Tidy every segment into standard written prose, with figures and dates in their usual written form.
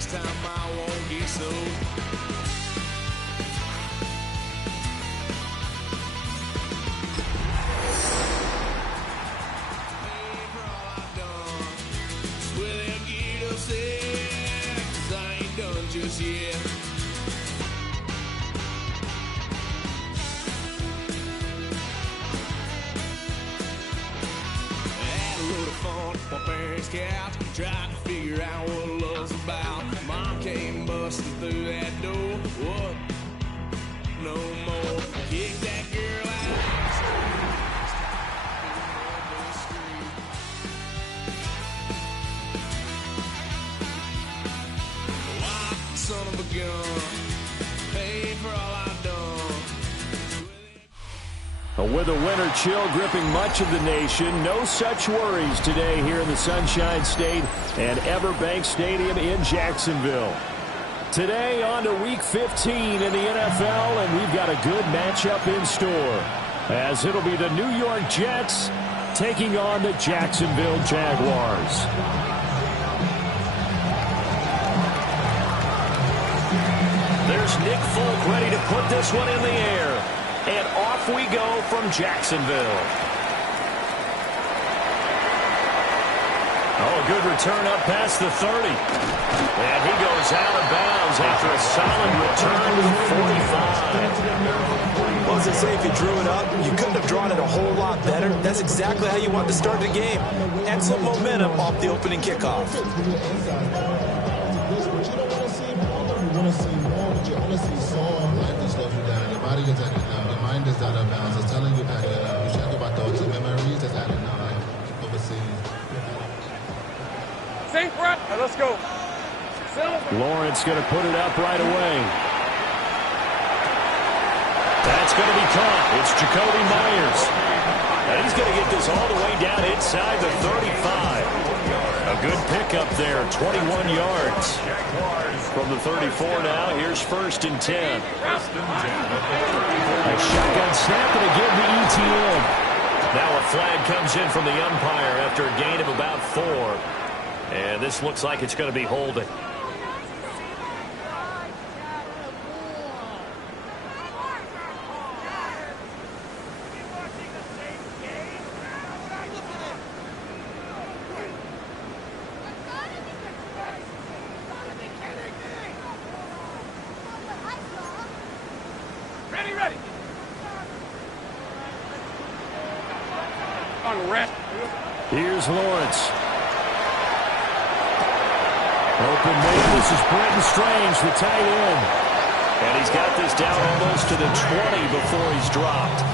next time I won't get so. Just yet. Had a load of fun at my parents' couch, trying to figure out what love's about. Mom came busting through that door. What? No more. Kick that girl out of the street. Son of a gun, pay for all I've done. With a winter chill gripping much of the nation, no such worries today here in the Sunshine State and Everbank Stadium in Jacksonville. Today on to Week 15 in the NFL, and we've got a good matchup in store, as it'll be the New York Jets taking on the Jacksonville Jaguars. There's Nick Folk ready to put this one in the air. And off we go from Jacksonville. Oh, a good return up past the 30. And he goes out of bounds after a solid return from 45. Well, as I say, if you drew it up, you couldn't have drawn it a whole lot better. That's exactly how you want to start the game. Excellent momentum off the opening kickoff. Body gets out of now. Your mind is out of bounds. It's telling you pack it up. You check about thoughts and memories that's out of now. Like overseas. Safe rep. Let's go. Lawrence going to put it up right away. That's going to be caught. It's Jacoby Myers. And he's going to get this all the way down inside the 35. A good pickup there, 21 yards. From the 34 now, here's 1st and 10. A shotgun snap and a give to ETN. Now a flag comes in from the umpire after a gain of about 4. And this looks like it's going to be holding. Here's Lawrence. Open man. This is Brenton Strange, the tight end. And he's got this down almost to the 20 before he's dropped.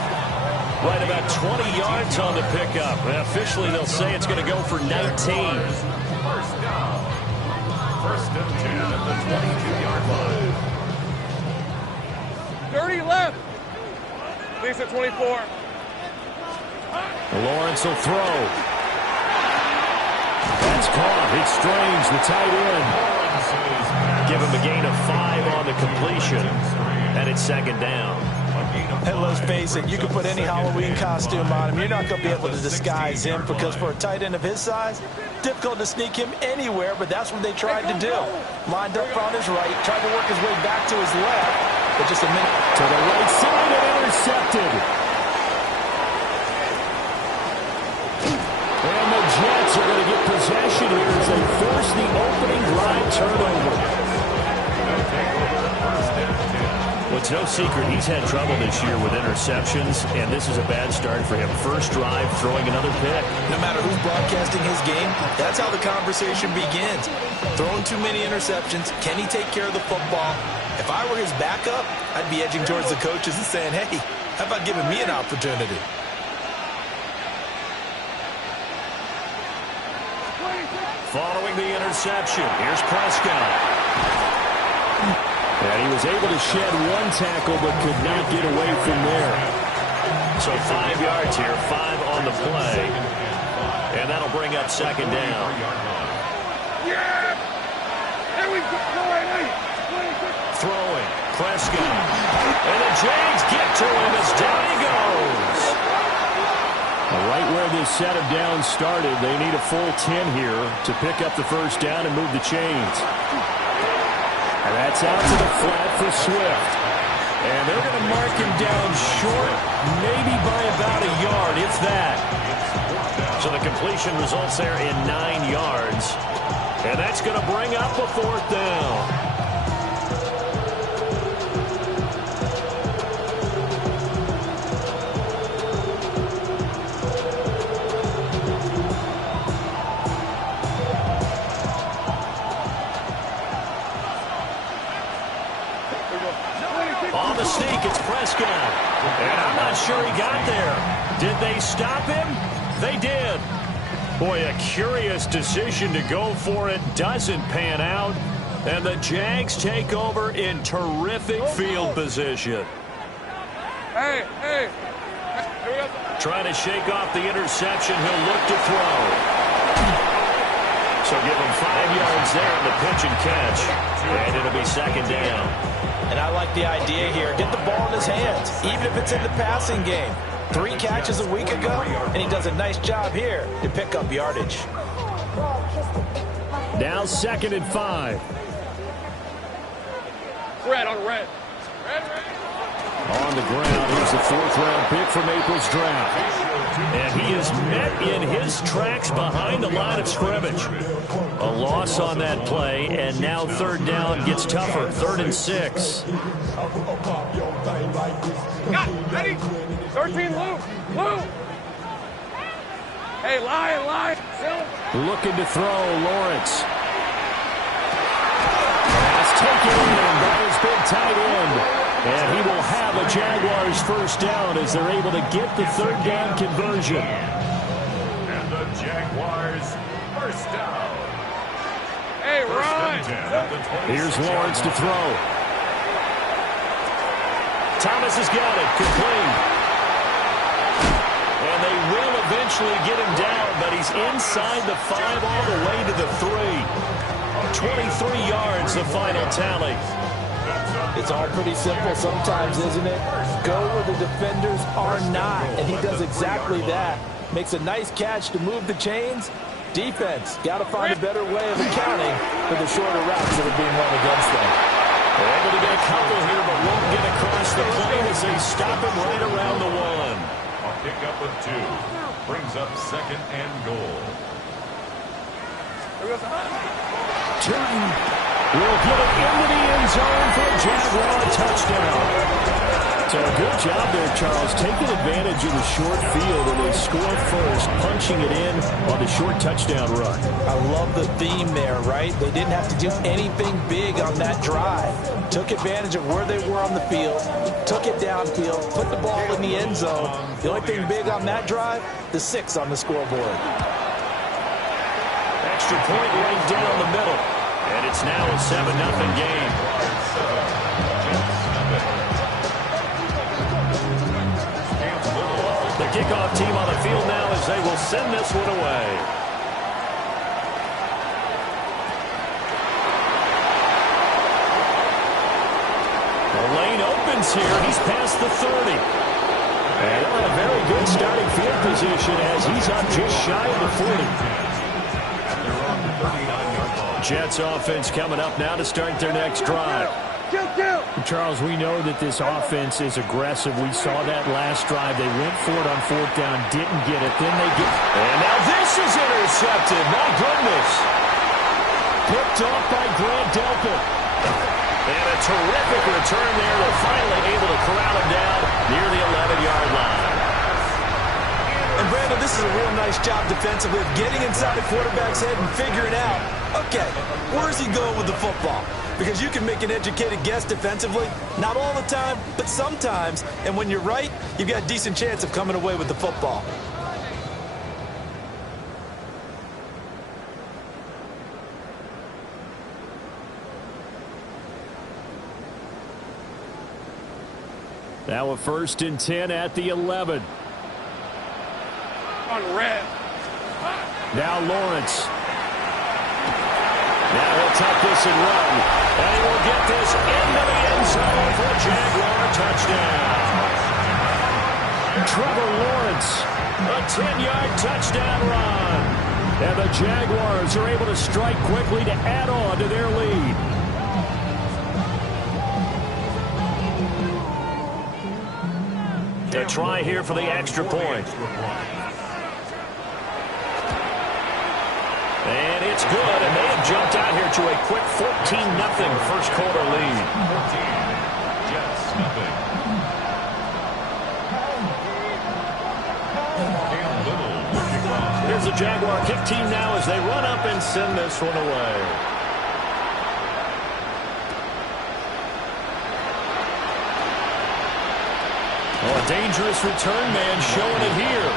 Right about 20 yards on the pickup. And officially, they'll say it's going to go for 19. First down. 1st and 10 at the 22-yard line. 30 left. Leaves at 24. Lawrence will throw. That's caught. It's Strange, the tight end. Give him a gain of 5 on the completion. And it's 2nd down. And let's face it, you can put any Halloween costume on him. You're not going to be able to disguise him because for a tight end of his size, difficult to sneak him anywhere, but that's what they tried to do. Lined up on his right, tried to work his way back to his left, but just a minute. To the right side and intercepted. And the Jets are going to get possession here as they force the opening drive turnover. Well, it's no secret he's had trouble this year with interceptions, and this is a bad start for him. First drive, throwing another pick. No matter who's broadcasting his game, that's how the conversation begins. Throwing too many interceptions, can he take care of the football? If I were his backup, I'd be edging towards the coaches and saying, hey, how about giving me an opportunity? Following the interception, here's Prescott. And he was able to shed one tackle but could not get away from there. So 5 yards here, 5 on the play. And that'll bring up 2nd down. Throwing, Prescott. And the Jags get to him as down he goes. Right where this set of downs started, they need a full 10 here to pick up the first down and move the chains. And that's out to the flat for Swift. And they're going to mark him down short, maybe by about a yard, if that. So the completion results there in 9 yards. And that's going to bring up a 4th down. On the sneak, it's Prescott. And I'm not sure he got there. Did they stop him? They did. Boy, a curious decision to go for it. Doesn't pan out. And the Jags take over in terrific field position. Hey. Trying to shake off the interception. He'll look to throw. So give him 5 yards there on the pitch and catch. And it'll be 2nd down. And I like the idea here. Get the ball in his hands, even if it's in the passing game. 3 catches a week ago, and he does a nice job here to pick up yardage. Now 2nd and 5. Red on red. On the ground, here's the 4th-round pick from April's draft. And he is met in his tracks behind the line of scrimmage. A loss on that play, and now 3rd down gets tougher. 3rd and 6. Ready? 13, Lou. Hey, lie. Looking to throw, Lawrence. Pass taken in by his big tight end. And he will have a Jaguars 1st down as they're able to get the 3rd down conversion. And the Jaguars 1st down. Hey, run. Here's Lawrence to throw. Thomas has got it. Complete. And they will eventually get him down, but he's inside the 5 all the way to the 3. 23 yards, the final tally. It's all pretty simple sometimes, isn't it? Go where the defenders are not, and he does exactly that. Makes a nice catch to move the chains. Defense, got to find a better way of accounting for the shorter routes that are being run against them. They're able to get a couple here, but won't get across the plane as they stop him right around the 1. A pickup of 2. Brings up 2nd and goal. Turton will get it into the end zone for a Jaguar touchdown. So good job there, Charles, taking advantage of the short field, and they score first, punching it in on the short touchdown run. I love the theme there, right? They didn't have to do anything big on that drive. Took advantage of where they were on the field, took it downfield, put the ball in the end zone. The only thing big on that drive, the 6 on the scoreboard. Extra point right down the middle. And it's now a 7-0 game. The kickoff team on the field now as they will send this one away. The lane opens here. He's past the 30. And a very good starting field position as he's up just shy of the 40. Jets offense coming up now to start their next drive. Charles, we know that this offense is aggressive. We saw that last drive. They went for it on 4th down, didn't get it. Then they get... And now this is intercepted. My goodness. Picked off by Grant Delpit. And a terrific return there. They're finally able to corral him down near the 11-yard line. And Brandon, this is a real nice job defensively of getting inside the quarterback's head and figuring out, okay, where's he going with the football? Because you can make an educated guess defensively, not all the time, but sometimes. And when you're right, you've got a decent chance of coming away with the football. Now a 1st and 10 at the 11. On red. Now Lawrence. Now he'll tuck this and run. And he will get this into the end zone for a Jaguar touchdown. Trevor Lawrence, a 10-yard touchdown run. And the Jaguars are able to strike quickly to add on to their lead. try here for the extra point. And it's good, and they have jumped out here to a quick 14-0 first quarter lead. 14, Jets nothing. Here's the Jaguar kick team now as they run up and send this one away. Oh, a dangerous return man showing it here.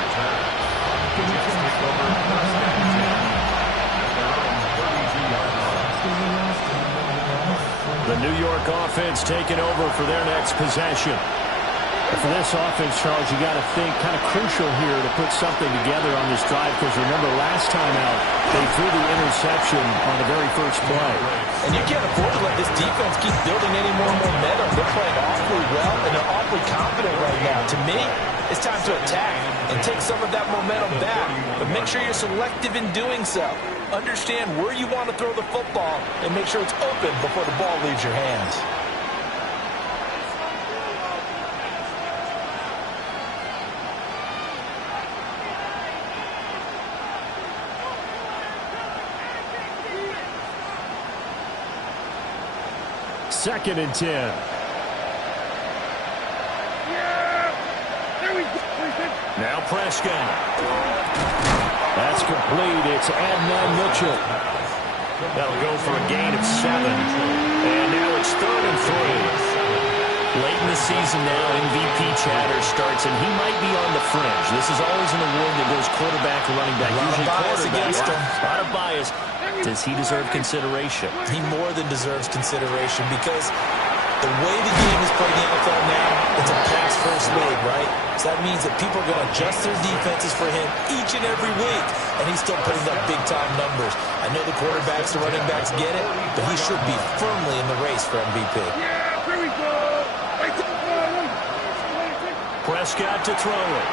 The New York offense taking over for their next possession. For this offense, Charles, you got to think kind of crucial here to put something together on this drive, because remember last time out they threw the interception on the very first play. And you can't afford to let this defense keep building any more momentum. They're playing awfully well, and they're awfully confident right now. To me, it's time to attack and take some of that momentum back. But make sure you're selective in doing so. Understand where you want to throw the football and make sure it's open before the ball leaves your hands. Second and 10. Now Prescott. That's complete. It's Adnan Mitchell. That'll go for a gain of 7. And now it's 3rd and 3. Late in the season now, MVP chatter starts, and he might be on the fringe. This is always an award that goes quarterback or running back. Usually quarterback. A lot of bias. Does he deserve consideration? He more than deserves consideration, because the way the game is played in the NFL now, it's a pass-first league, right? So that means that people are going to adjust their defenses for him each and every week, and he's still putting up big-time numbers. I know the quarterbacks, the running backs get it, but he should be firmly in the race for MVP. Prescott to throw it.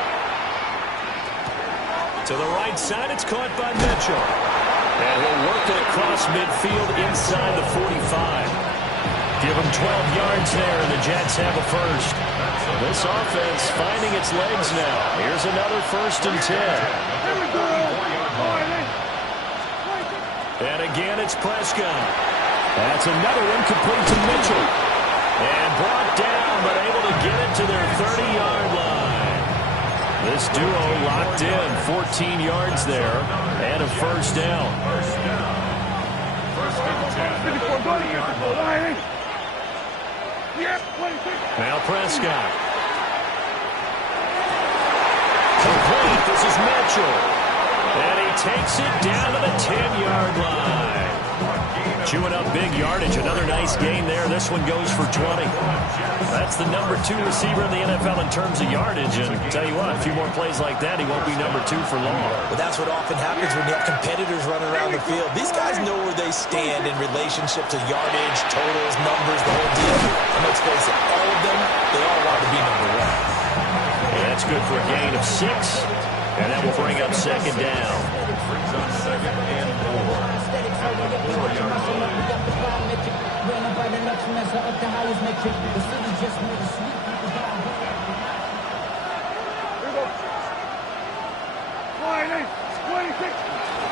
To the right side, it's caught by Mitchell. And he'll work it across midfield inside the 45. Give him 12 yards there, and the Jets have a first. This offense finding its legs now. Here's another 1st and 10. And again, it's Prescott. That's another one complete to Mitchell. And brought down, but able to get it to their 30-yard line. This duo locked in, 14 yards there, and a first down. Now Prescott. Complete, this is Mitchell. And he takes it down to the 10-yard line. Chewing up big yardage, another nice gain there. This one goes for 20. That's the number 2 receiver in the NFL in terms of yardage. And tell you what, a few more plays like that, he won't be number 2 for long. But that's what often happens when you have competitors running around the field. These guys know where they stand in relationship to yardage, totals, numbers, the whole deal. And let's face it, all of them, they all want to be number 1. And that's good for a gain of 6. And that will bring up second down. Brings up 2nd and 4.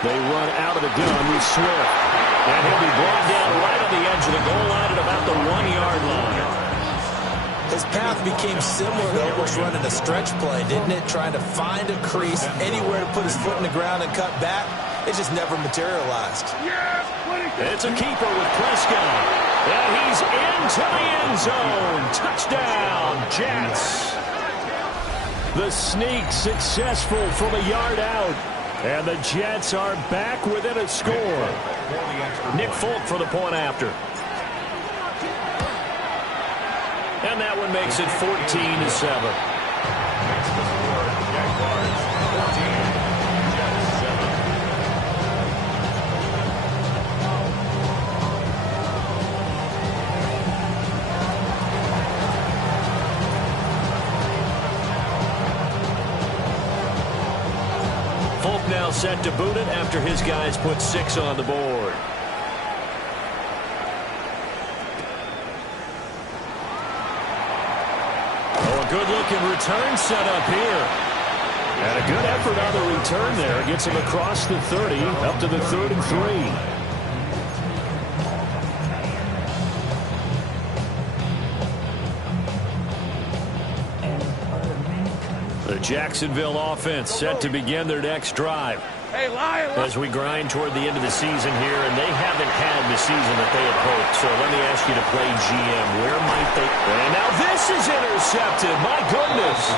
They run out of the gun with Swift. And he'll be brought down right on the edge of the goal line at about the 1-yard line. His path became similar to almost running a stretch play, didn't it? Trying to find a crease, anywhere to put his foot in the ground and cut back. It just never materialized. It's a keeper with Prescott. And he's into the end zone. Touchdown, Jets. The sneak successful from a yard out. And the Jets are back within a score. Nick Folk for the point after. And that one makes it 14-7. Folk now set to boot it after his guys put 6 on the board. good-looking return set up here. And a good effort on the return there. Gets him across the 30, up to the 3rd and 3. The Jacksonville offense set to begin their next drive. Hey, lie. As we grind toward the end of the season here, and they haven't had the season that they had hoped. So let me ask you to play GM. Where might they... And now this is intercepted. My goodness.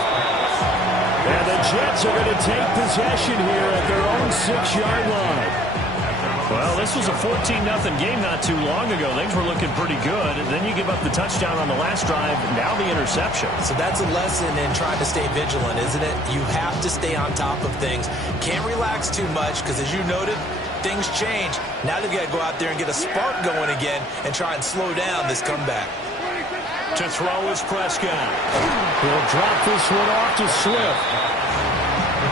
And the Jets are going to take possession here at their own 6-yard line. Well, this was a 14-0 game not too long ago. Things were looking pretty good. And then you give up the touchdown on the last drive. Now the interception. So that's a lesson in trying to stay vigilant, isn't it? You have to stay on top of things. Can't relax too much because, as you noted, things change. Now they've got to go out there and get a spark going again and try and slow down this comeback. To throw is Prescott. He'll drop this one off to Swift.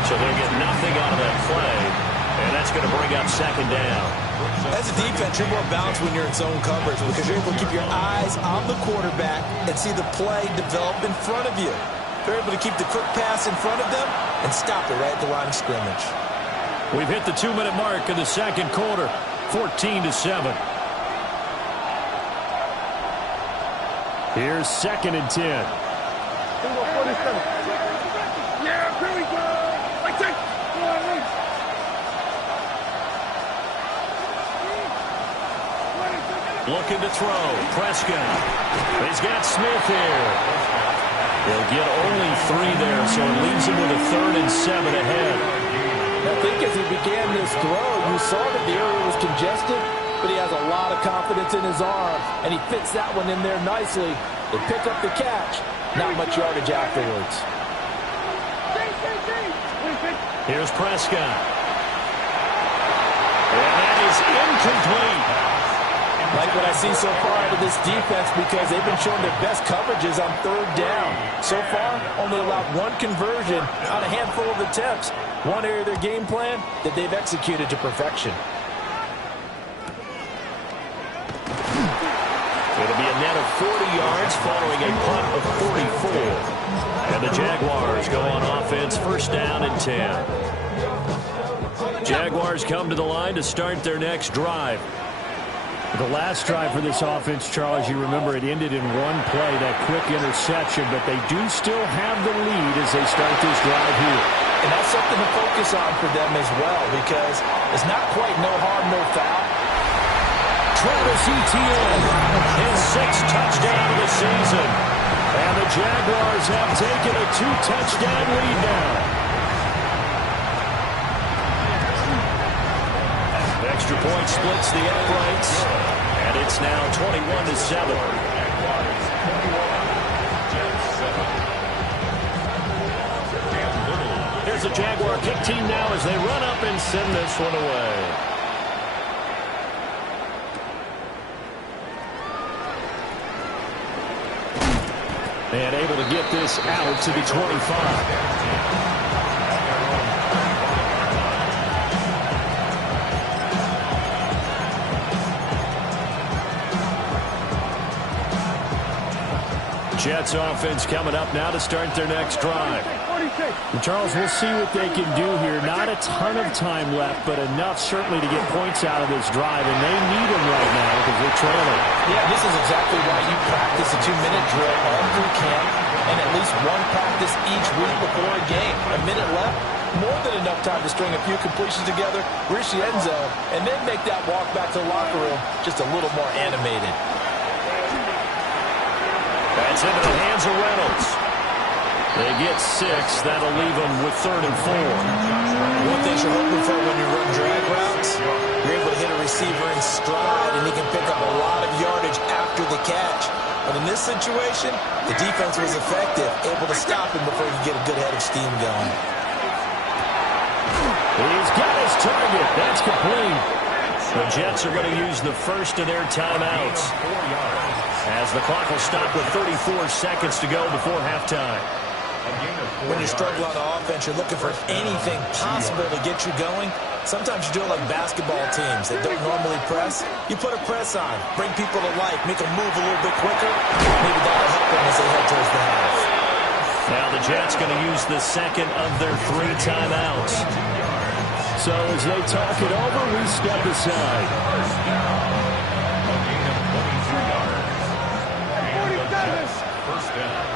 So they'll get nothing out of that play. And that's going to bring up 2nd down. As a defense, you're more balanced when you're in zone coverage because you're able to keep your eyes on the quarterback and see the play develop in front of you. They're able to keep the quick pass in front of them and stop it right at the line of scrimmage. We've hit the 2-minute mark in the second quarter, 14-7. Here's 2nd and 10. Yeah, here we go. Like that. Looking to throw. Prescott. He's got Smith here. He'll get only 3 there, so it leaves him with a 3rd and 7 ahead. I think as he began this throw, you saw that the area was congested, but he has a lot of confidence in his arm, and he fits that one in there nicely. They pick up the catch. Not much yardage afterwards. Here's Prescott. And that is incomplete. Like what I see so far out of this defense because they've been showing their best coverages on 3rd down. So far, only allowed 1 conversion on a handful of attempts. One area of their game plan that they've executed to perfection. It'll be a net of 40 yards following a punt of 44. And the Jaguars go on offense, 1st down and 10. Jaguars come to the line to start their next drive. The last drive for this offense, Charles, you remember it ended in 1 play, that quick interception, but they do still have the lead as they start this drive here. And that's something to focus on for them as well because it's not quite no harm, no foul. Travis Etienne, his 6th touchdown of the season. And the Jaguars have taken a 2-touchdown lead now. Extra point splits the uprights, and it's now 21-7. Here's the Jaguar kick team now as they run up and send this one away. And able to get this out to the 25. Jets offense coming up now to start their next drive. And Charles, we'll see what they can do here. Not a ton of time left, but enough certainly to get points out of this drive, and they need them right now because they're trailing. Yeah, this is exactly why you practice a 2-minute drill all through camp and at least 1 practice each week before a game. A minute left, more than enough time to string a few completions together, reach the end zone, and then make that walk back to the locker room just a little more animated. That's into the hands of Reynolds. They get 6. That'll leave them with 3rd and 4. One thing you're hoping for when you run drag routes, you're able to hit a receiver in stride, and he can pick up a lot of yardage after the catch. But in this situation, the defense was effective, able to stop him before he could get a good head of steam going. He's got his target. That's complete. The Jets are going to use the first of their timeouts, as the clock will stop with 34 seconds to go before halftime. When you struggle on offense, you're looking for anything possible to get you going. Sometimes you do it like basketball teams that don't normally press. You put a press on, bring people to life, make them move a little bit quicker. Maybe that'll help them as they head towards the half. Now the Jets going to use the second of their 3 timeouts. So as they talk it over, we step aside. First down.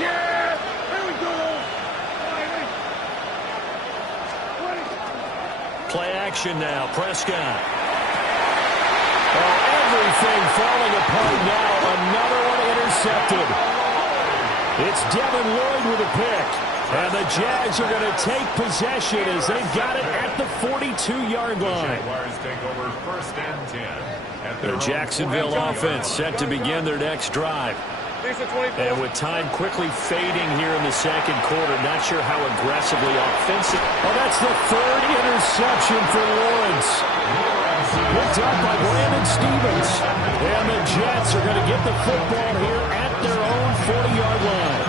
Yeah! Here we go! Play action now. Prescott. Oh, everything falling apart now. Another one intercepted. It's Devin Lloyd with a pick. And the Jags are going to take possession as they've got it at the 42-yard line. Jaguars take over first and 10. The Jacksonville offense set to begin their next drive. And with time quickly fading here in the second quarter, not sure how aggressively offensive. Oh, that's the 3rd interception for Lawrence. Picked up by Brandon Stevens. And the Jets are going to get the football here at their own 40-yard line.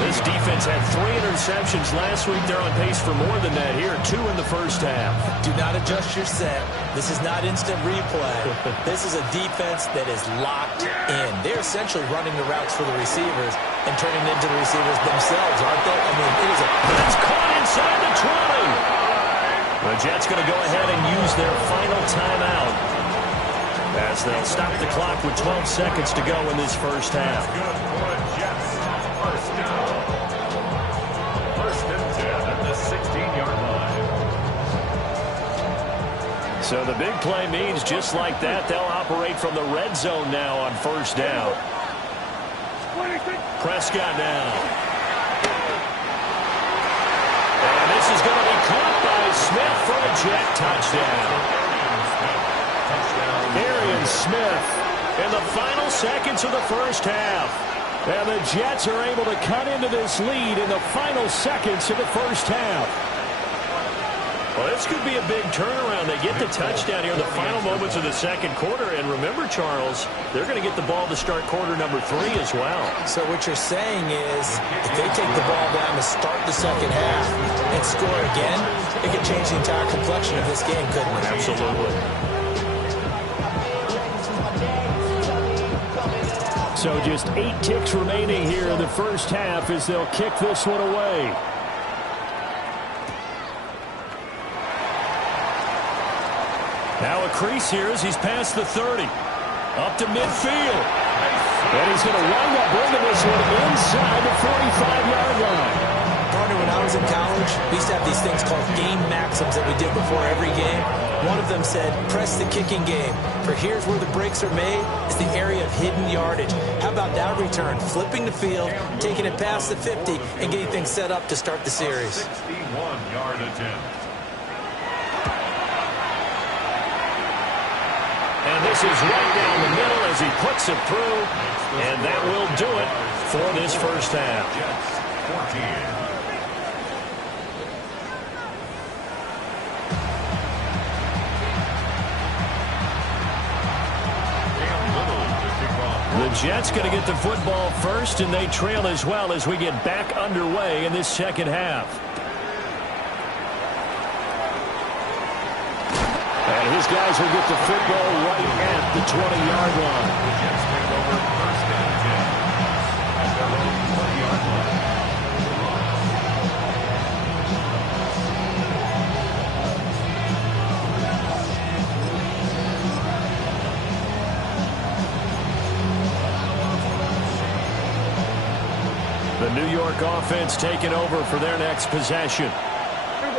This defense had 3 interceptions last week. They're on pace for more than that here. 2 in the first half. Do not adjust your set. This is not instant replay. This is a defense that is locked in. They're essentially running the routes for the receivers and turning into the receivers themselves, aren't they? I mean, it is a... That's caught inside the 20. The Jets going to go ahead and use their final timeout as they'll stop the clock with 12 seconds to go in this first half. Good for the Jets. First down. First and 10 at the 16-yard line. So the big play means just like that, they'll operate from the red zone now on first down. Prescott now. And this is going to be caught by Smith for a Jet touchdown. Arian Smith in the final seconds of the first half. And the Jets are able to cut into this lead in the final seconds of the first half. Well, this could be a big turnaround. They get the touchdown here in the final moments of the second quarter. And remember, Charles, they're going to get the ball to start quarter number 3 as well. So what you're saying is if they take the ball down to start the second half and score again, it could change the entire complexion of this game, couldn't it? Absolutely. So just 8 ticks remaining here in the first half as they'll kick this one away. Now a crease here as he's past the 30. Up to midfield. And he's going to wind up bringing this one inside the 45-yard line. Partner, when I was in college, we used to have these things called game maxims that we did before every game. One of them said, press the kicking game. For here's where the breaks are made, is the area of hidden yardage. How about that return? Flipping the field, taking it past the 50, and getting things set up to start the series. 61-yard attempt. And this is right down the middle as he puts it through. And that will do it for this first half. Jets 14. The Jets going to get the football first, and they trail as well as we get back underway in this second half. And his guys will get the football right at the 20-yard line. The Jets take over first and 10 at their own 20-yard line. The New York offense taking over for their next possession.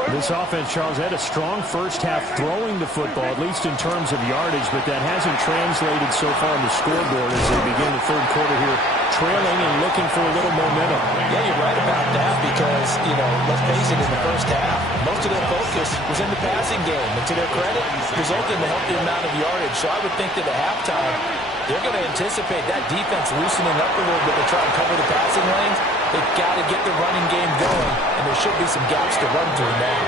This offense, Charles, had a strong first half throwing the football, at least in terms of yardage, but that hasn't translated so far on the scoreboard as they begin the third quarter here, trailing and looking for a little momentum. Yeah, you're right about that because, let's face it, in the first half, most of their focus was in the passing game. And to their credit, resulted in a healthy amount of yardage. So I would think that at halftime, they're going to anticipate that defense loosening up a little bit to try and cover the passing lanes. They've got to get the running game going, and there should be some gaps to run through now.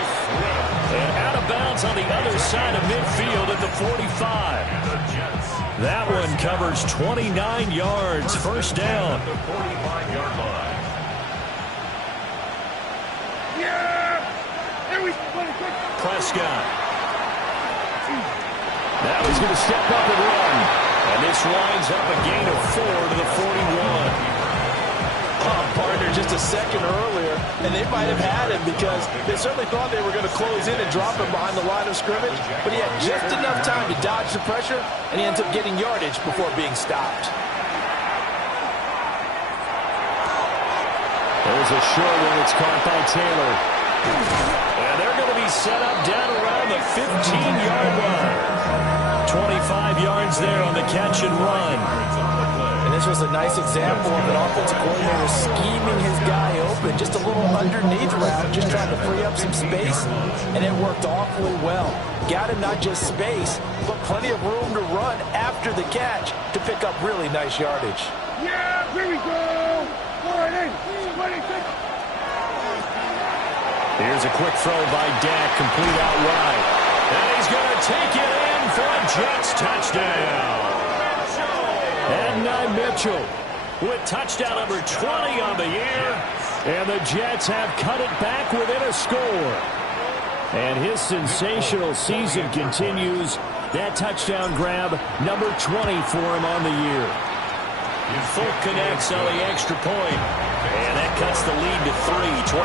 And out of bounds on the other side of midfield at the 45. That one covers 29 yards. First down. At the 45-yard line. Yeah! Here we go. Prescott. Now he's going to step up and run. And this winds up a gain of 4 to the 41. partner just a second earlier, and they might have had him because they certainly thought they were going to close in and drop him behind the line of scrimmage, but he had just enough time to dodge the pressure, and he ends up getting yardage before being stopped. There's a short one. It's caught by Taylor. And they're going to be set up down around the 15-yard line. 25 yards there on the catch and run. And this was a nice example of an offensive coordinator scheming his guy open. Just a little underneath route, just trying to free up some space. And it worked awfully well. Got him not just space, but plenty of room to run after the catch to pick up really nice yardage. Yeah, here we go. 26. Here's a quick throw by Dak, complete out wide. And he's going to take it in for a Jets touchdown. And Mitchell with touchdown number 20 on the year. And the Jets have cut it back within a score. And his sensational season continues. That touchdown grab, number 20 for him on the year. Folk connects on the extra point. And that cuts the lead to 3, 24-21.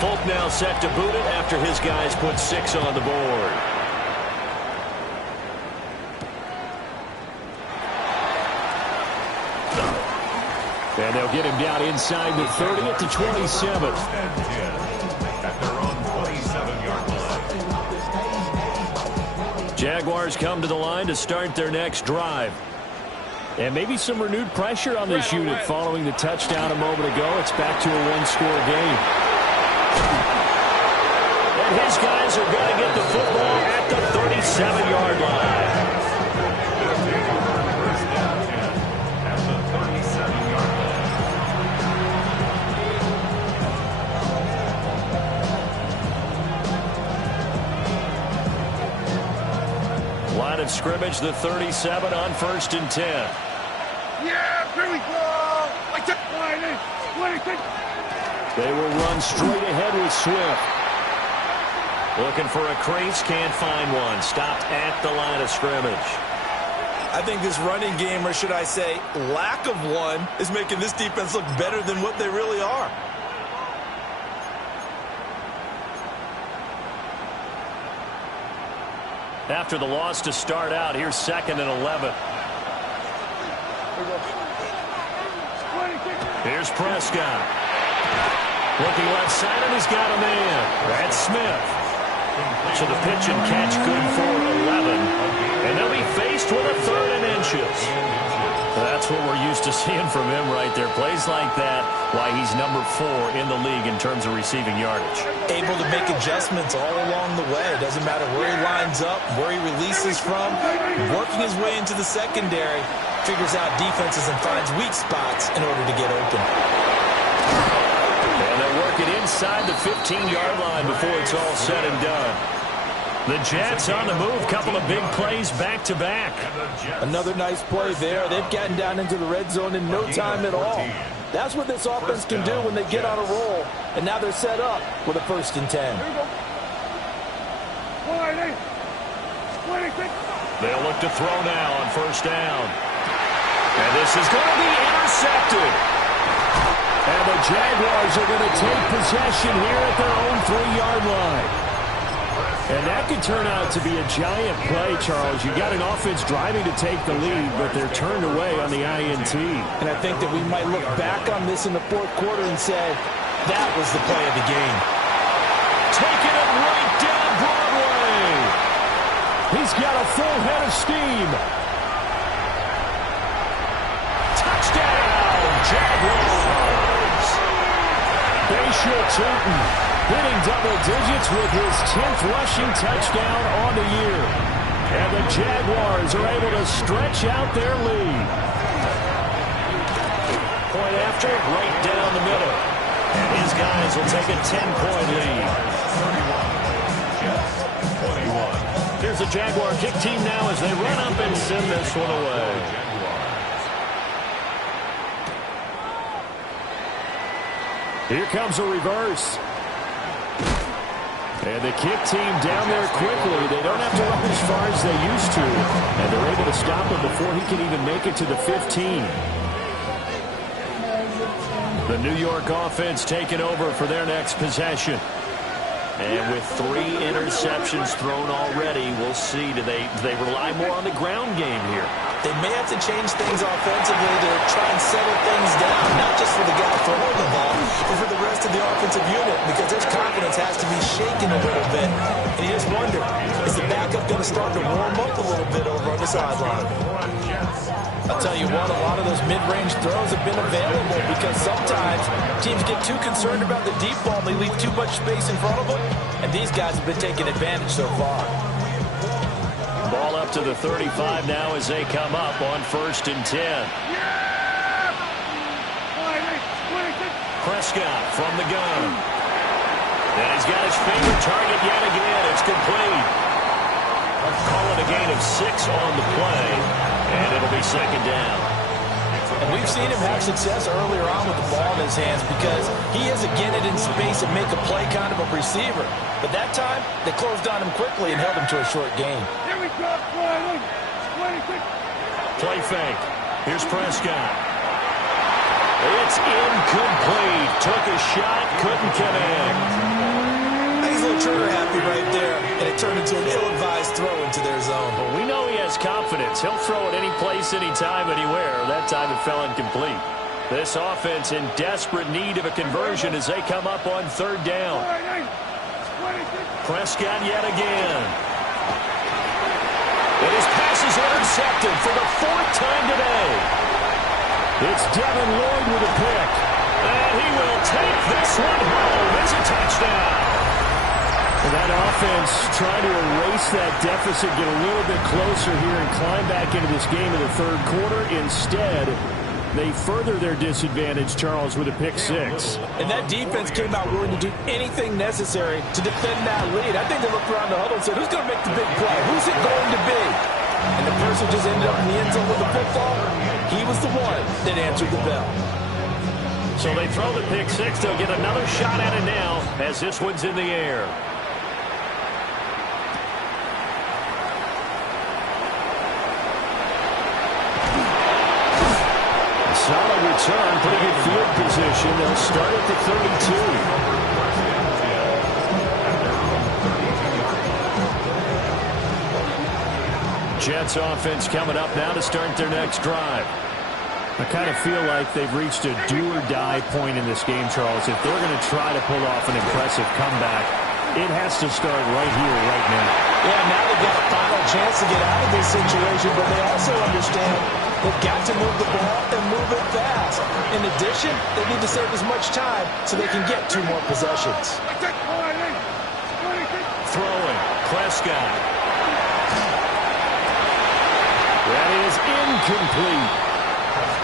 Folk now set to boot it after his guys put 6 on the board. And they'll get him down inside the 30 at the 27. At their own 27-yard line. Jaguars come to the line to start their next drive. And maybe some renewed pressure on this unit following the touchdown a moment ago. It's back to a one-score game. And his guys are going to get the football at the 37-yard line. Line of scrimmage, the 37 on 1st and 10. Yeah, here we go. 26. They will run straight ahead with Swift. Looking for a crease, can't find one. Stopped at the line of scrimmage. I think this running game, or should I say lack of one, is making this defense look better than what they really are. After the loss to start out, here's 2nd and 11. Here's Prescott. Looking left side, and he's got a man. That's Smith. So the pitch and catch good for 11. And they'll be faced with a 3rd and inches. That's what we're used to seeing from him right there. Plays like that, why he's number 4 in the league in terms of receiving yardage. Able to make adjustments all along the way. Doesn't matter where he lines up, where he releases from. Working his way into the secondary. Figures out defenses and finds weak spots in order to get open. And they'll work it inside the 15-yard line before it's all said and done. The Jets on the move. Couple of big plays back-to-back. Another nice play there. They've gotten down into the red zone in no time at all. That's what this offense can do when they get on a roll. And now they're set up with a 1st and 10. They'll look to throw now on 1st down. And this is going to be intercepted. And the Jaguars are going to take possession here at their own 3-yard line. And that could turn out to be a giant play, Charles. You got an offense driving to take the lead, but they're turned away on the INT. And I think that we might look back on this in the 4th quarter and say, that was the play of the game. Taking it right down Broadway. He's got a full head of steam. Touchdown, Jaguars. Bayshaw Tootin hitting double digits with his 10th rushing touchdown on the year. And the Jaguars are able to stretch out their lead. Point after, right down the middle. And his guys will take a 10-point lead. 31. Here's the Jaguar kick team now as they run up and send this one away. Here comes a reverse. And the kick team down there quickly. They don't have to run as far as they used to. And they're able to stop him before he can even make it to the 15. The New York offense taking over for their next possession. And with 3 interceptions thrown already, we'll see. Do they rely more on the ground game here? They may have to change things offensively to try and settle things down, not just for the guy throwing the ball, but for the rest of the offensive unit, because their confidence has to be shaken a little bit. And you just wonder, is the backup going to start to warm up a little bit over on the sideline? I'll tell you what, a lot of those mid-range throws have been available because sometimes teams get too concerned about the deep ball and they leave too much space in front of them, and these guys have been taking advantage so far. Ball up to the 35 now as they come up on 1st and 10. Prescott from the gun. And he's got his favorite target yet again. It's complete. Call it a gain of 6 on the play, and it'll be 2nd down. And we've seen him have success earlier on with the ball in his hands because he is a get it in space and make a play kind of a receiver. But that time, they closed on him quickly and held him to a short gain. Here we go, Play fake. Here's Prescott. It's incomplete. Took a shot, couldn't connect. He's a little trigger happy right there, and it turned into an ill-advised throw into their zone. Well, we know he has confidence. He'll throw it any place, anytime, anywhere. That time it fell incomplete. This offense in desperate need of a conversion as they come up on 3rd down. Prescott yet again. And his pass is intercepted for the 4th time today. It's Devin Lloyd with a pick. And he will take this one home. It's a touchdown. And that offense trying to erase that deficit, get a little bit closer here and climb back into this game in the 3rd quarter. Instead, they further their disadvantage, Charles, with a pick 6. And that defense came out willing to do anything necessary to defend that lead. I think they looked around the huddle and said, who's going to make the big play? Who's it going to be? And the person just ended up in the end zone with the football. He was the one that answered the bell. So they throw the pick 6. They'll get another shot at it now as this one's in the air. Solid return, pretty good field position. They'll start at the 32. Jets offense coming up now to start their next drive. I kind of feel like they've reached a do-or-die point in this game, Charles. If they're going to try to pull off an impressive comeback, it has to start right here, right now. Yeah, now they've got a final chance to get out of this situation, but they also understand they've got to move the ball and move it fast. In addition, they need to save as much time so they can get 2 more possessions. Throwing, Prescott. That is incomplete.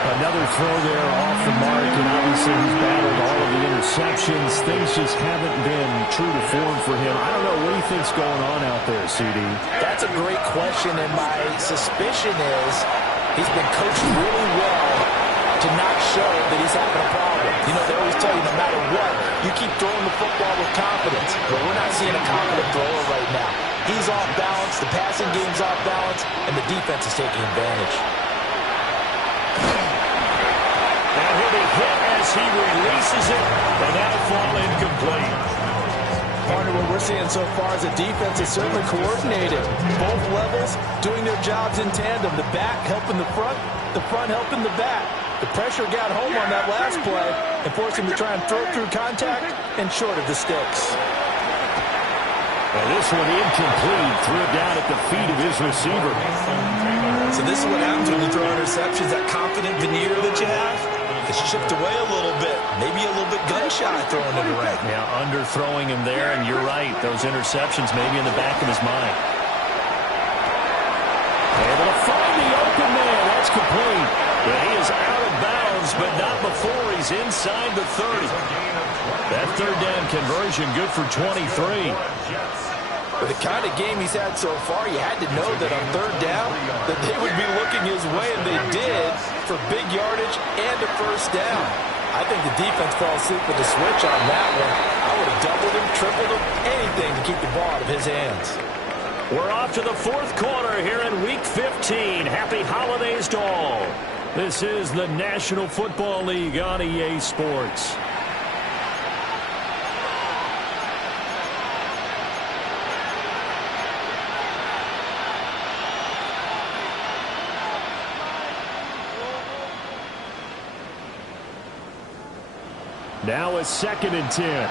Another throw there off the mark, and obviously he's battled all of the interceptions. Things just haven't been true to form for him. I don't know. What do you think's going on out there, CD? That's a great question, and my suspicion is he's been coached really well to not show that he's having a problem. You know, they always tell you no matter what, you keep throwing the football with confidence. But we're not seeing a confident thrower right now. He's off balance, the passing game's off balance, and the defense is taking advantage. And he'll be hit as he releases it, and that'll fall incomplete. Partner, what we're seeing so far is the defense is certainly coordinated. Both levels doing their jobs in tandem. The back helping the front helping the back. The pressure got home on that last play and forced him to try and throw through contact and short of the sticks. And this one incomplete. Threw it down at the feet of his receiver. So this is what happens when you throw interceptions. That confident veneer that you have, it's chipped away a little bit. Maybe a little bit gun-shy throwing it around. Yeah, underthrowing him there, and you're right. Those interceptions maybe in the back of his mind. Able to find the open man. That's complete. But he is out of bounds, but not before he's inside the 30. That 3rd down conversion good for 23. With the kind of game he's had so far, you had to know that on 3rd down that they would be looking his way, and they did, for big yardage and a 1st down. I think the defense fell asleep with the switch on that one. I would have doubled him, tripled him, anything to keep the ball out of his hands. We're off to the fourth quarter here in Week 15. Happy holidays to all. This is the National Football League on EA Sports. Now a 2nd and 10.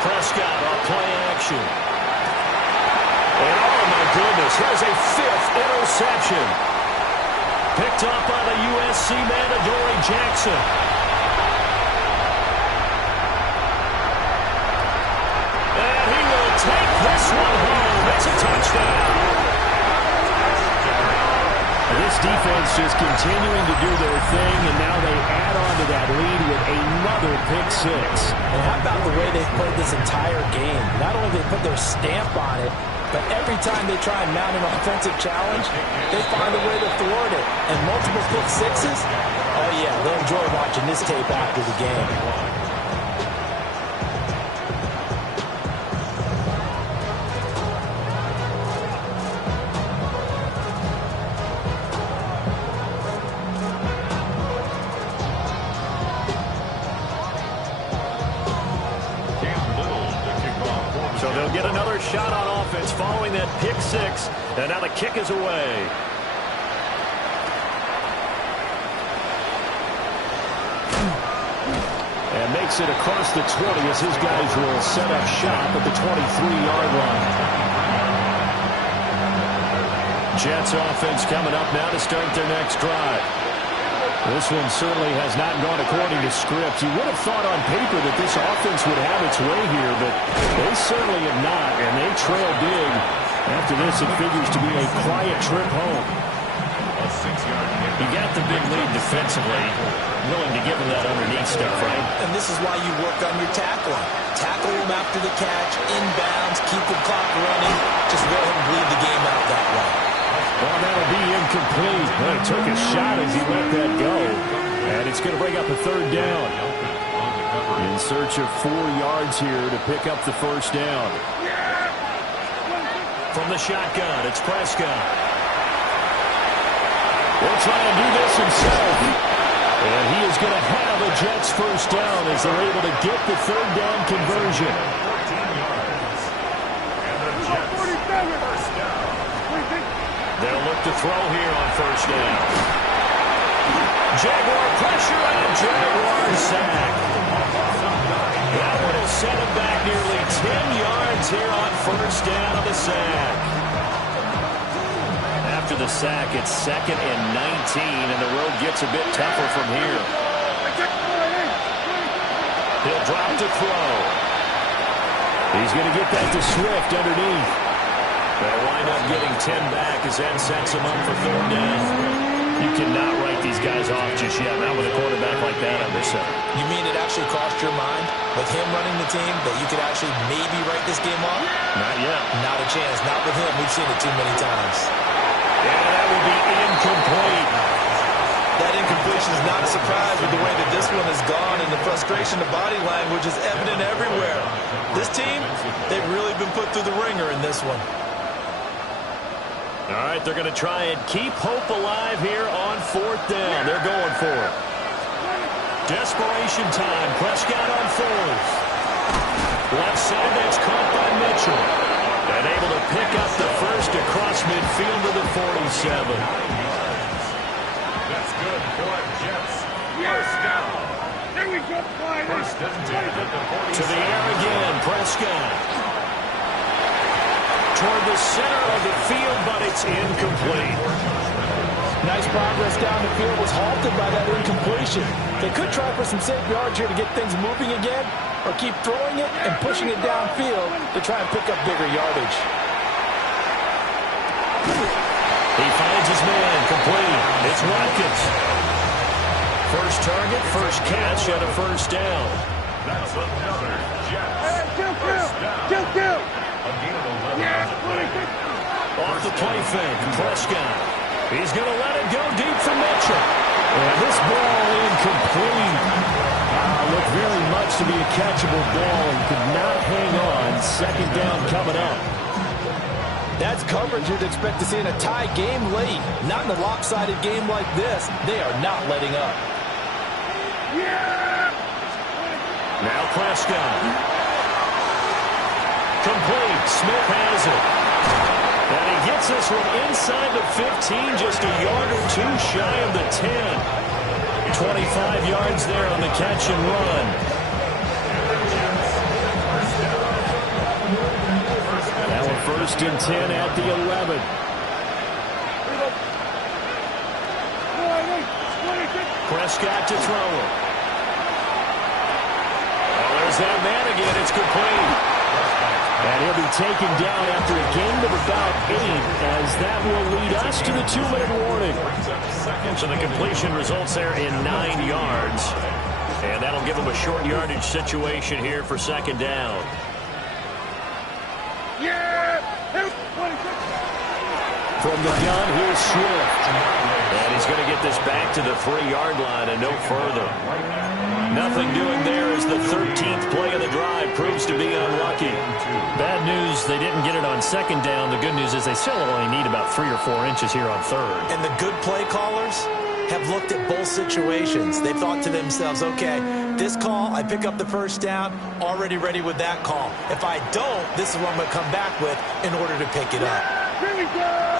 Prescott on play action. And oh my goodness, here's a 5th interception. Picked up by the USC man, Adoree Jackson. And he will take this one home. It's a touchdown. This defense just continuing to do their thing, and now they add on to that lead with another pick 6. And how about the way they've played this entire game? Not only they put their stamp on it, but every time they try and mount an offensive challenge, they find a way to thwart it. And multiple pick 6s? Oh, yeah, they'll enjoy watching this tape after the game. Shot on offense following that pick 6, and now the kick is away. And makes it across the 20 as his guys will set up shop at the 23-yard line. Jets offense coming up now to start their next drive. This one certainly has not gone according to script. You would have thought on paper that this offense would have its way here, but they certainly have not, and they trail big. After this, it figures to be a quiet trip home. You got the big lead defensively, willing to give them that underneath stuff, right? And this is why you work on your tackling. Tackle them after the catch, inbounds, keep the clock running. Just go ahead and bleed the game out that way. Well, that'll be incomplete. Well, he took a shot as he let that go. And it's going to bring up a 3rd down. In search of 4 yards here to pick up the 1st down. From the shotgun, it's Prescott. Will try and do this himself. And he is going to have a Jets 1st down as they're able to get the 3rd down conversion. They'll look to throw here on 1st down. Jaguar pressure and Jaguar sack. That one will set him back nearly 10 yards here on 1st down of the sack. After the sack, it's 2nd and 19, and the road gets a bit tougher from here. He'll drop to throw. He's going to get that to Swift underneath. They'll wind up getting 10 back as that sets them up for 3rd down. You cannot write these guys off just yet, not with a quarterback like that under center. You mean it actually crossed your mind, with him running the team, that you could actually maybe write this game off? Not yet. Not a chance. Not with him. We've seen it too many times. Yeah, that will be incomplete. That incompletion is not a surprise with the way that this one has gone, and the frustration of body language is evident everywhere. This team, they've really been put through the ringer in this one. All right, they're going to try and keep hope alive here on 4th down. They're going for it. Desperation time. Prescott on 4th. Left side, that's caught by Mitchell. And able to pick up the 1st across midfield to the 47. That's good for Jets. 1st down. There we go, 1st and 10 at the 47. To the air again, Prescott. Toward the center of the field, but it's incomplete. Nice progress down the field, was halted by that incompletion. They could try for some safe yards here to get things moving again, or keep throwing it and pushing it downfield to try and pick up bigger yardage. He finds his man, complete. It's Watkins. First target, first catch, and a 1st down. That's another Jets. Kill. A gain of 11 Yeah, on the play. Off the play fake, Prescott. He's going to let it go deep for Mitchell. And this ball incomplete. Looked very much to be a catchable ball and could not hang on. Second down coming up. That's coverage you'd expect to see in a tie game late. Not in a lopsided game like this. They are not letting up. Now Prescott. Complete. Smith has it. And he gets this one inside the 15, just a yard or two shy of the 10. 25 yards there on the catch and run. Now a 1st and 10 at the 11. Prescott to throw it. Oh, there's that man again. It's complete. And he'll be taken down after a gain of about 8, as that will lead us to the 2-minute warning. So the completion results there in 9 yards. And that'll give them a short yardage situation here for 2nd down. From the gun, here's Swift. And he's going to get this back to the 3-yard line and no further. Nothing doing there as the 13th play of the drive proves to be unlucky. Bad news, they didn't get it on 2nd down. The good news is they still only need about 3 or 4 inches here on 3rd. And the good play callers have looked at both situations. They've thought to themselves, okay, this call, I pick up the 1st down, already ready with that call. If I don't, this is what I'm going to come back with in order to pick it up. Here we go.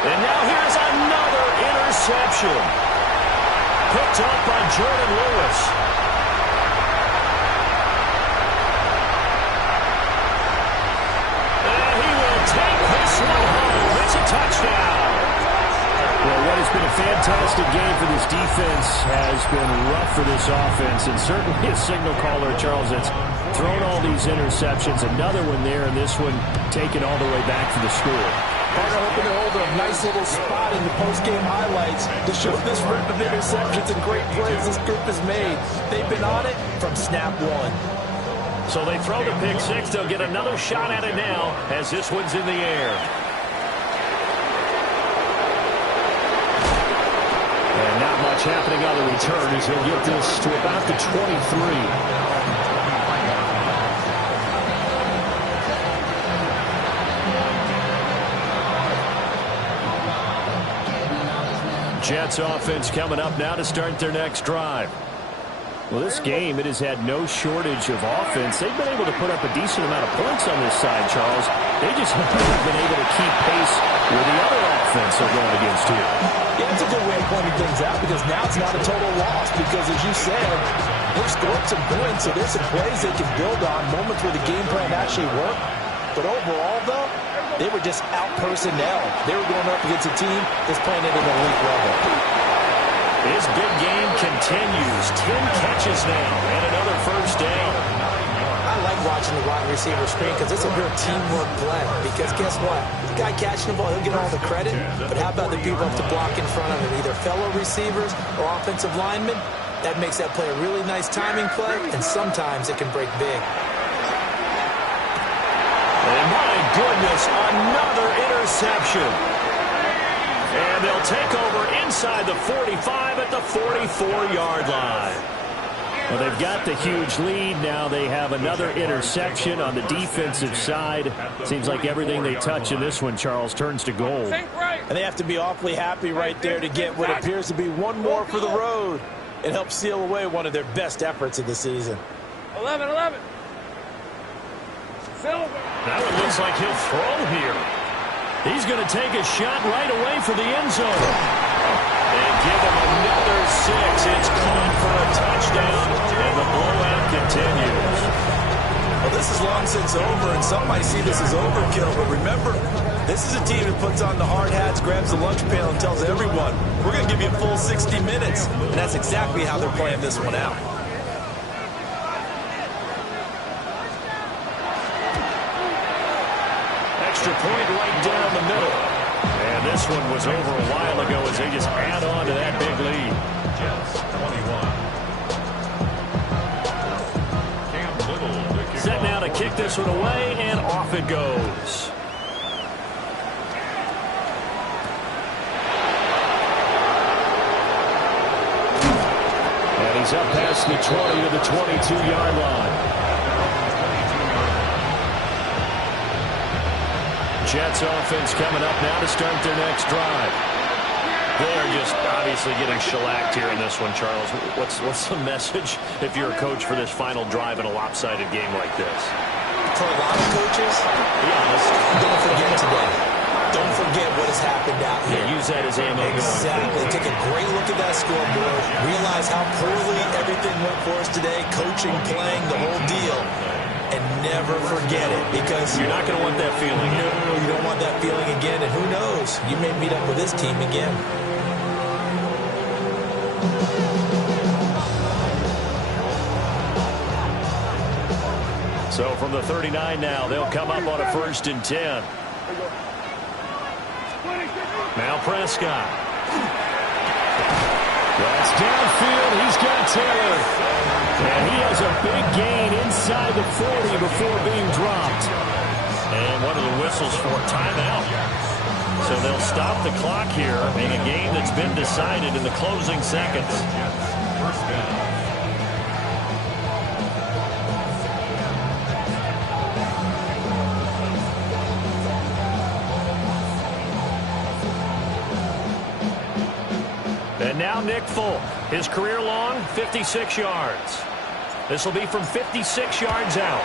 And now here's another interception. Picked up by Jordan Lewis. And he will take this one home. It's a touchdown. Well, what has been a fantastic game for this defense has been rough for this offense, and certainly a signal caller, Charles, that's thrown all these interceptions. Another one there, and this one taken all the way back for the score. Partner hoping to hold a nice little spot in the post-game highlights to show this rip of interceptions and great plays this group has made. They've been on it from snap one. So they throw the pick 6. They'll get another shot at it now as this one's in the air. And not much happening on the return as he'll get this to about the 23. Jets offense coming up now to start their next drive. Well, this game, it has had no shortage of offense. They've been able to put up a decent amount of points on this side, Charles. They just haven't been able to keep pace with the other offense they're going against here. Yeah, it's a good way of pointing things out because now it's not a total loss because, as you said, they've scored some points, so there's some plays they can build on, moments where the game plan actually worked. But overall, though, they were just out-personnel. They were going up against a team that's playing at an elite level. His big game continues. 10 catches now and another 1st down. I like watching the wide receiver screen because it's a real teamwork play. Because guess what? The guy catching the ball, he'll get all the credit. But how about the people up to block in front of him, either fellow receivers or offensive linemen? That makes that play a really nice timing play, and sometimes it can break big. And my goodness, another interception. And they'll take over inside the 45 at the 44-yard line. Well, they've got the huge lead. Now they have another interception on the defensive side. Seems like everything they touch in this one, Charles, turns to gold. And they have to be awfully happy right there to get what appears to be one more for the road. It helps seal away one of their best efforts of the season. 11-11. That one looks like he'll throw here. He's going to take a shot right away for the end zone. And give him another 6. It's caught for a touchdown, and the blowout continues. Well, this is long since over, and some might see this as overkill. But remember, this is a team that puts on the hard hats, grabs the lunch pail, and tells everyone, we're going to give you a full 60 minutes. And that's exactly how they're playing this one out. Extra point right down the middle. And this one was over a while ago as they just add on to that big lead. Set now to kick this one away, and off it goes. He's up past the 20 to the 22-yard line. Jets offense coming up now to start their next drive. They're just obviously getting shellacked here in this one, Charles. What's the message if you're a coach for this final drive in a lopsided game like this? For a lot of coaches, be honest, don't forget today. Don't forget what has happened out here. Yeah, use that as ammo. Exactly. Take a great look at that scoreboard. Realize how poorly everything went for us today. Coaching, playing, the whole deal. And never forget it, because you're not going to want that feeling. No, you don't want that feeling again. And who knows? You may meet up with this team again. So from the 39 now, they'll come up on a 1st and 10. Now Prescott. That's downfield. He's got Taylor. And he has a big gain inside the 40 before being dropped. And what are the whistles for? Timeout. So they'll stop the clock here in a game that's been decided in the closing seconds. First down. And now Nick Folk, his career long, 56 yards. This will be from 56 yards out.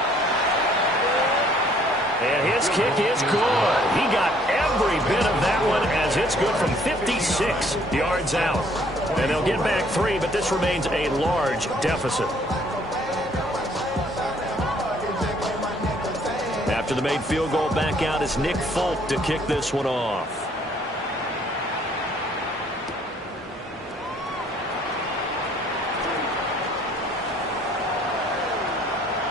And his kick is good. He got every bit of that one as it's good from 56 yards out. And they'll get back 3, but this remains a large deficit. After the made field goal, back out is Nick Folk to kick this one off.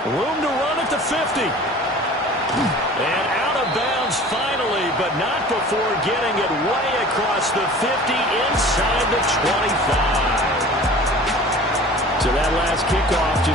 Room to run at the 50. And out of bounds finally, but not before getting it way across the 50 inside the 25. So that last kickoff just